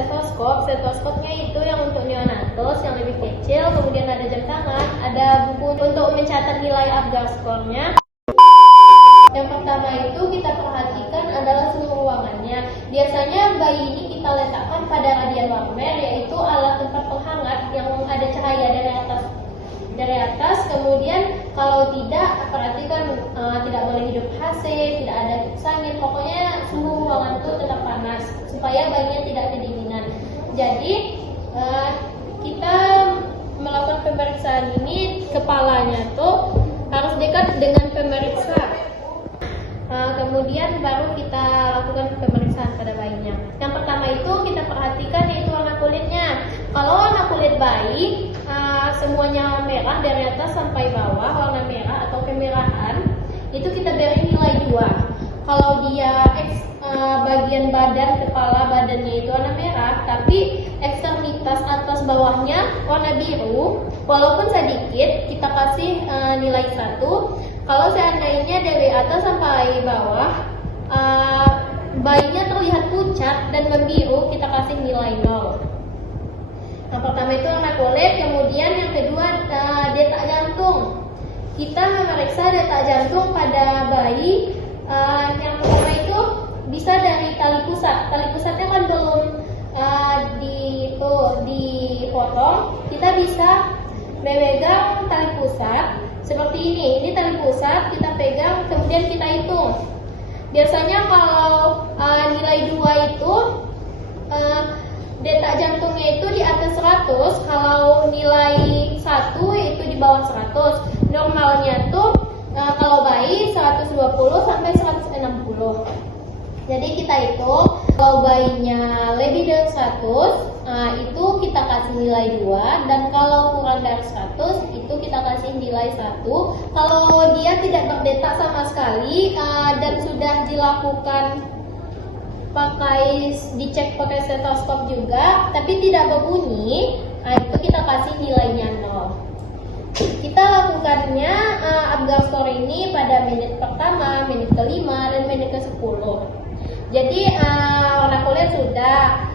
stetoskop. Stetoskopnya itu yang untuk neonatus yang lebih kecil, kemudian ada jam tangan, ada buku untuk mencatat nilai Apgar skornya. Yang pertama itu kita perhatikan adalah suhu ruangannya. Biasanya bayi ini kita letakkan pada radian warmer, yaitu alat tempat penghangat yang ada cahaya dari atas. Kemudian kalau tidak, perhatikan tidak boleh hidup AC, tidak ada kipas angin. Pokoknya suhu ruangan itu tetap panas supaya bayinya tidak kedinginan. Jadi kita melakukan pemeriksaan ini, kepalanya tuh harus dekat dengan pemeriksa. Kemudian baru kita lakukan pemeriksaan pada bayinya. Yang pertama itu kita perhatikan yaitu warna kulitnya. Kalau warna kulit bayi semuanya merah dari atas sampai bawah, warna merah atau kemerahan, itu kita beri nilai 2. Kalau dia bagian badan, kepala badannya itu warna merah, tapi ekstremitas atas bawahnya warna biru, walaupun sedikit, kita kasih nilai 1. Kalau seandainya dari atas sampai bawah bayinya terlihat pucat dan membiru, kita kasih nilai 0. Yang pertama itu warna kulit, kemudian yang kedua detak jantung. Kita memeriksa detak jantung pada bayi. Yang pertama itu bisa dari tali pusat. Tali pusatnya kan belum dipotong. Kita bisa memegang tali pusat seperti ini. Ini tali pusat, kita pegang, kemudian kita hitung. Biasanya kalau nilai 2 itu detak jantungnya itu di atas 100, kalau nilai 1 itu di bawah 100. Normalnya tuh kalau bayi 120 sampai 160. Jadi kita hitung, kalau bayinya lebih dari 100 itu kita kasih nilai 2, dan kalau kurang dari 100 itu kita kasih nilai 1. Kalau dia tidak berdetak sama sekali dan sudah dilakukan dicek pakai stetoskop juga, tapi tidak berbunyi, itu kita kasih nilainya 0. Kita lakukannya Apgar skor ini pada menit pertama, menit ke-5, dan menit ke-10. Jadi warna kulit sudah,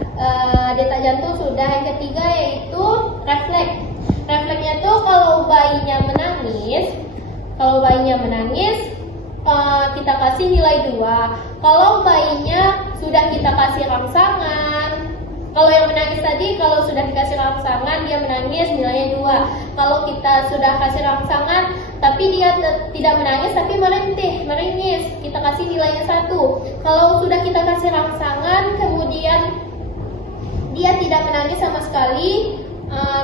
detak jantung sudah. Yang ketiga yaitu refleks. Refleksnya tuh kalau bayinya menangis, kita kasih nilai 2. Kalau bayinya sudah kita kasih rangsangan, kalau yang menangis tadi, kalau sudah dikasih rangsangan dia menangis, nilainya 2. Kalau kita sudah kasih rangsangan tapi dia tidak menangis tapi meringis, kita kasih nilainya 1. Kalau sudah kita kasih rangsangan kemudian dia tidak menangis sama sekali,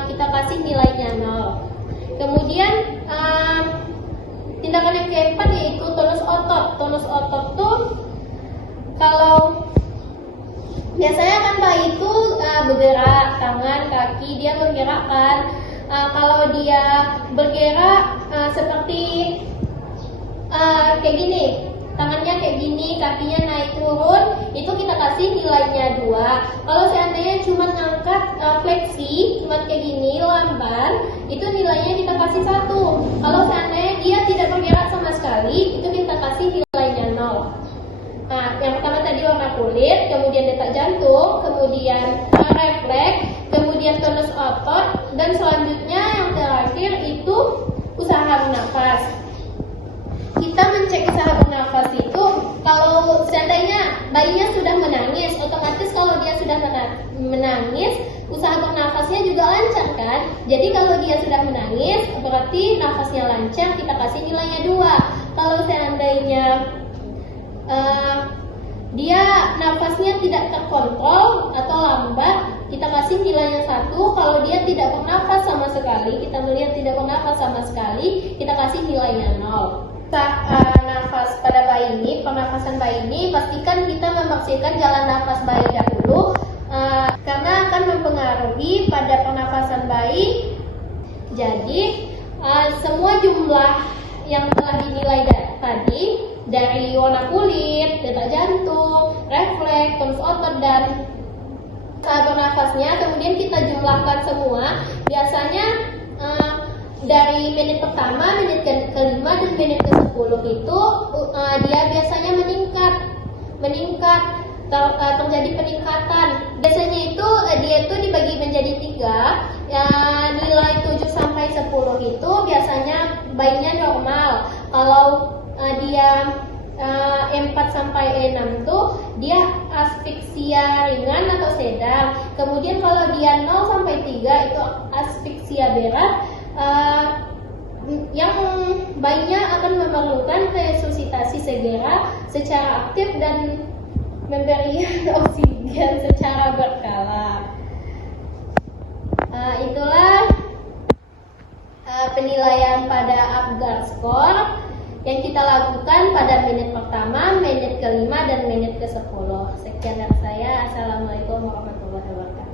kita kasih nilainya 0. Kemudian tindakan yang keempat yaitu tonus otot. Tonus otot tuh kalau biasanya kan bayi itu bergerak, tangan, kaki dia bergerak kan. Kalau dia bergerak seperti kayak gini, tangannya kayak gini, kakinya naik turun, itu kita kasih nilainya 2. Kalau seandainya cuma ngangkat fleksi, cuma kayak gini, lamban, itu nilainya kita kasih 1. Kalau seandainya dia tidak bergerak sama sekali, itu kita kasih nilainya 0. Nah, yang pertama tadi warna kulit, kemudian detak jantung, kemudian refleks, kemudian tonus otot, dan selanjutnya yang terakhir itu usaha bernafas. Kita mencek usaha bernafas itu kalau seandainya bayinya sudah menangis, otomatis kalau dia sudah menangis, usaha bernafasnya juga lancar kan? Jadi kalau dia sudah menangis, berarti nafasnya lancar, kita kasih nilainya 2. Kalau seandainya dia nafasnya tidak terkontrol atau lambat, kita kasih nilainya 1. Kalau dia tidak bernafas sama sekali, kita melihat tidak bernafas sama sekali, kita kasih nilainya 0. Nafas pada bayi ini, pernafasan bayi ini, pastikan kita memaksimalkan jalan nafas bayi dahulu, karena akan mempengaruhi pada pernafasan bayi. Jadi semua jumlah yang telah dinilai tadi, dari warna kulit, detak jantung, refleks, tonus otot, dan bernafasnya, kemudian kita jumlahkan semua. Biasanya dari menit pertama, menit ke-5, dan menit ke-10 itu dia biasanya meningkat. terjadi peningkatan. Biasanya itu dia itu dibagi menjadi 3. Ya, nilai 7 sampai 10 itu biasanya bayinya normal. Kalau dia 4 sampai 6 tuh dia asfiksia ringan atau sedang. Kemudian kalau dia 0 sampai 3 itu asfiksia berat. Yang bayinya akan memerlukan resusitasi segera secara aktif dan memberikan oksigen secara berkala. Itulah penilaian pada Apgar Score yang kita lakukan pada menit pertama, menit ke-5, dan menit ke-10. Sekian dari saya. Assalamualaikum warahmatullahi wabarakatuh.